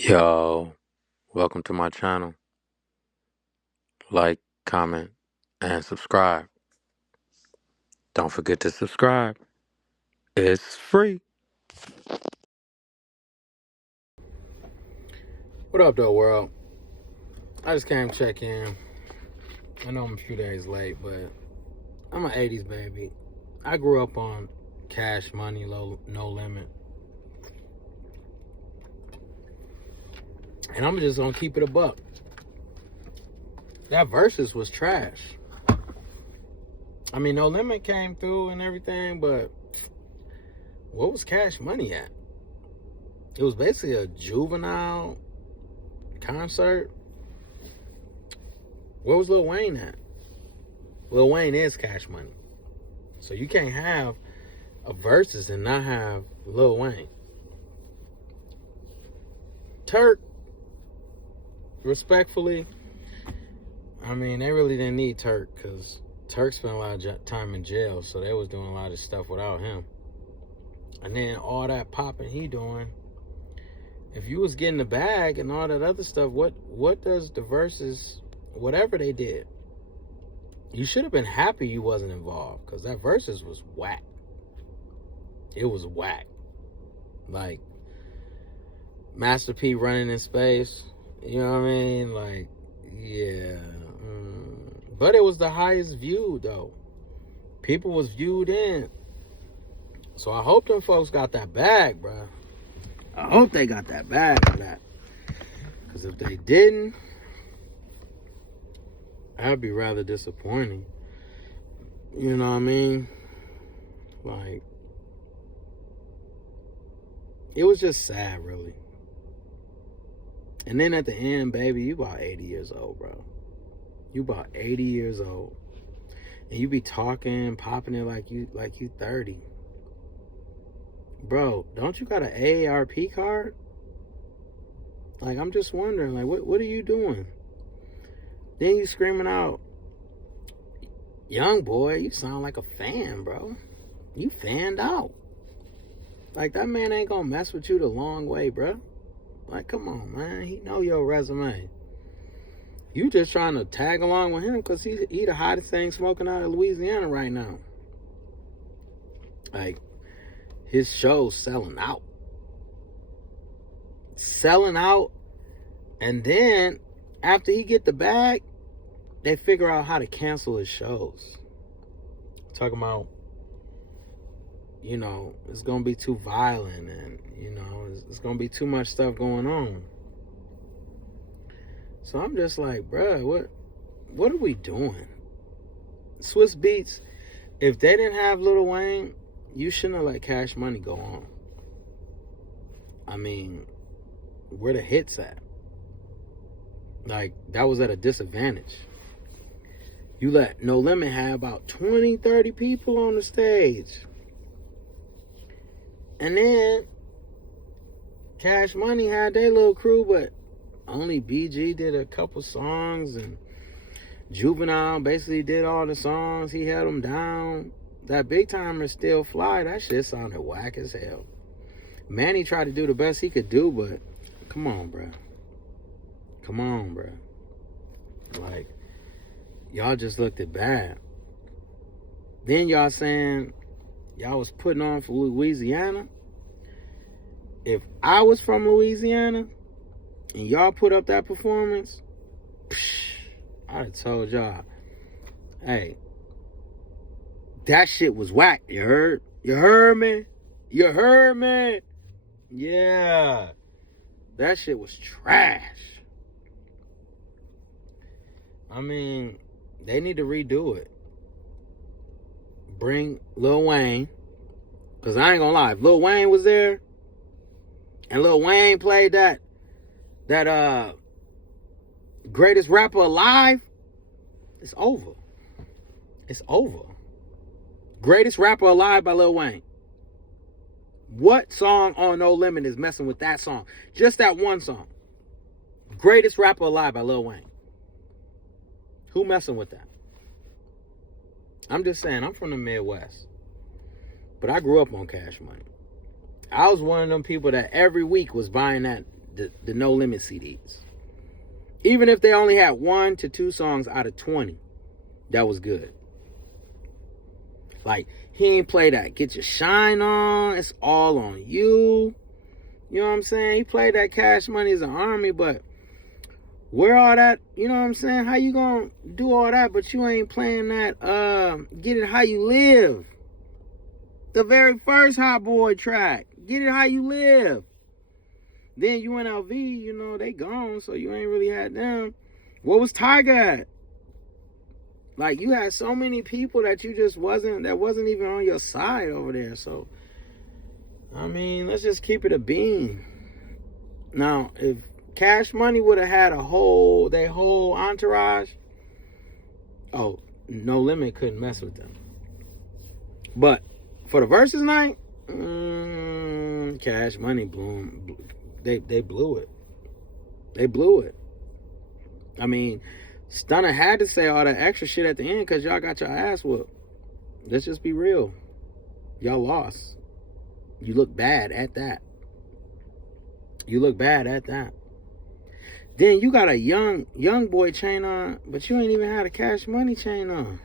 Yo, welcome to my channel. Like, comment, and subscribe. Don't forget to subscribe. It's free. What up, though, world? I just came to check in. I know I'm a few days late, but I'm an 80s baby. I grew up on Cash Money, No Limit. And I'm just gonna keep it a buck. That Versus was trash. I mean, No Limit came through and everything, but what was Cash Money at? It was basically a juvenile concert. Where was Lil Wayne at? Lil Wayne is Cash Money. So you can't have a Versus and not have Lil Wayne. Turk, respectfully, I mean, they really didn't need Turk because Turk spent a lot of time in jail, so they was doing a lot of stuff without him. And then all that popping he doing, if you was getting the bag and all that other stuff, what does the Versus, whatever they did, you should have been happy you wasn't involved, because that Versus was whack. It was whack. Like, Master P running in space, you know what I mean? Like, yeah. But it was the highest viewed, though. People was viewed in. So I hope them folks got that bag, bro. I hope they got that bag for that. Because if they didn't, that'd be rather disappointing. You know what I mean? Like, it was just sad, really. And then at the end, baby, you about 80 years old, bro. You about 80 years old. And you be talking, popping it like you 30. Bro, don't you got an AARP card? Like, I'm just wondering, like, what are you doing? Then you screaming out, young boy, you sound like a fan, bro. You fanned out. Like, that man ain't gonna mess with you the long way, bro. Like, come on, man. He know your resume. You just trying to tag along with him because he the hottest thing smoking out of Louisiana right now. Like, his show's selling out. Selling out. And then, after he get the bag, they figure out how to cancel his shows. Talking about, you know, it's going to be too violent and, you know, it's going to be too much stuff going on. So I'm just like, bruh, what are we doing? Swiss Beats, if they didn't have Lil Wayne, you shouldn't have let Cash Money go on. I mean, where the hits at? Like, that was at a disadvantage. You let No Limit have about 20, 30 people on the stage. And then Cash Money had their little crew, but only BG did a couple songs, and Juvenile basically did all the songs. He held them down. That Big Timer Still Fly, that shit sounded whack as hell. Manny tried to do the best he could do, but come on, bruh. Come on, bruh. Like, y'all just looked at bad. Then y'all saying y'all was putting on for Louisiana. If I was from Louisiana and y'all put up that performance, I'd have told y'all, hey, that shit was whack. You heard? You heard me? You heard me? Yeah. That shit was trash. I mean, they need to redo it. Bring Lil Wayne. Because I ain't gonna lie, if Lil Wayne was there and Lil Wayne played that greatest rapper alive, it's over. It's over. Greatest rapper alive by Lil Wayne. What song on No Limit is messing with that song? Just that one song. Greatest rapper alive by Lil Wayne. Who messing with that? I'm just saying, I'm from the Midwest. But I grew up on Cash Money. I was one of them people that every week was buying the No Limit CDs. Even if they only had 1 to 2 songs out of 20, that was good. Like, he ain't play that Get Your Shine On, It's All On You. You know what I'm saying? He played that Cash Money as an Army, but where all that, you know what I'm saying? How you gonna do all that, but you ain't playing that Get It How You Live? The very first Hot Boy track. Get It How You Live. Then UNLV, you know, they gone, so you ain't really had them. What was Tiger at? Like, you had so many people that you just wasn't even on your side over there. So, I mean, let's just keep it a bean. Now, if Cash Money would have had their whole entourage, oh, No Limit couldn't mess with them. But for the versus night, Cash Money they blew it. They blew it. I mean, Stunner had to say all that extra shit at the end because y'all got your ass whooped. Let's just be real. Y'all lost. You look bad at that. You look bad at that. Then you got a young boy chain on, but you ain't even had a Cash Money chain on.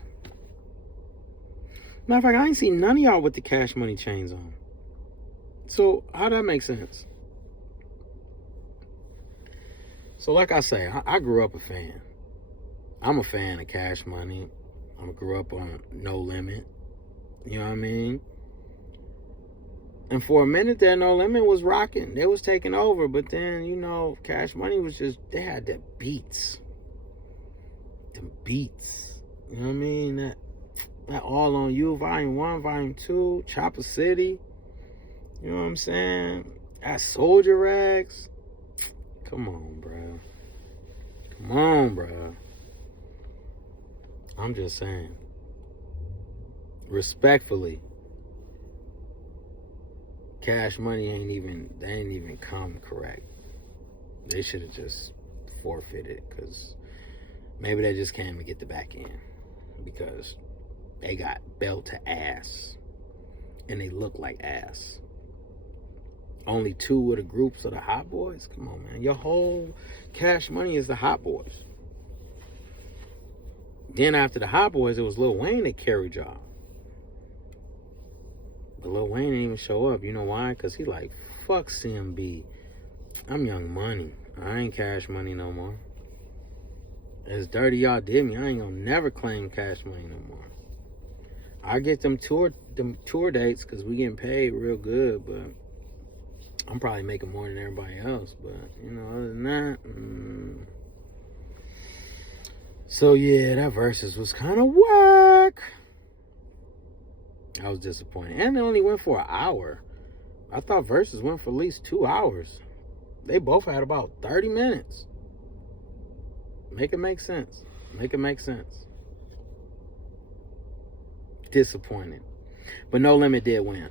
Matter of fact, I ain't seen none of y'all with the Cash Money chains on. So how that make sense? So like I say, I grew up a fan. I'm a fan of Cash Money. I grew up on No Limit. You know what I mean? And for a minute there, No Limit was rocking. They was taking over. But then, you know, Cash Money was just, they had the beats. Them beats. You know what I mean? That All On You, Volume 1, Volume 2, Chopper City. You know what I'm saying? That Soldier Rags. Come on, bro. Come on, bro. I'm just saying. Respectfully. Cash Money ain't even come correct. They should have just forfeited, because maybe they just can't even get the back end, because they got belt to ass and they look like ass. Only 2 of the groups are the Hot Boys. Come on, man. Your whole Cash Money is the Hot Boys. Then after the Hot Boys, it was Lil Wayne that carried y'all. But Lil Wayne didn't even show up. You know why? Because he like, fuck CMB. I'm Young Money. I ain't Cash Money no more. As dirty y'all did me, I ain't gonna never claim Cash Money no more. I get them tour dates because we getting paid real good, but I'm probably making more than everybody else. But, you know, other than that, So, yeah, that versus was kind of whack. I was disappointed. And it only went for an hour. I thought versus went for at least 2 hours. They both had about 30 minutes. Make it make sense. Make it make sense. Disappointed. But No Limit did win.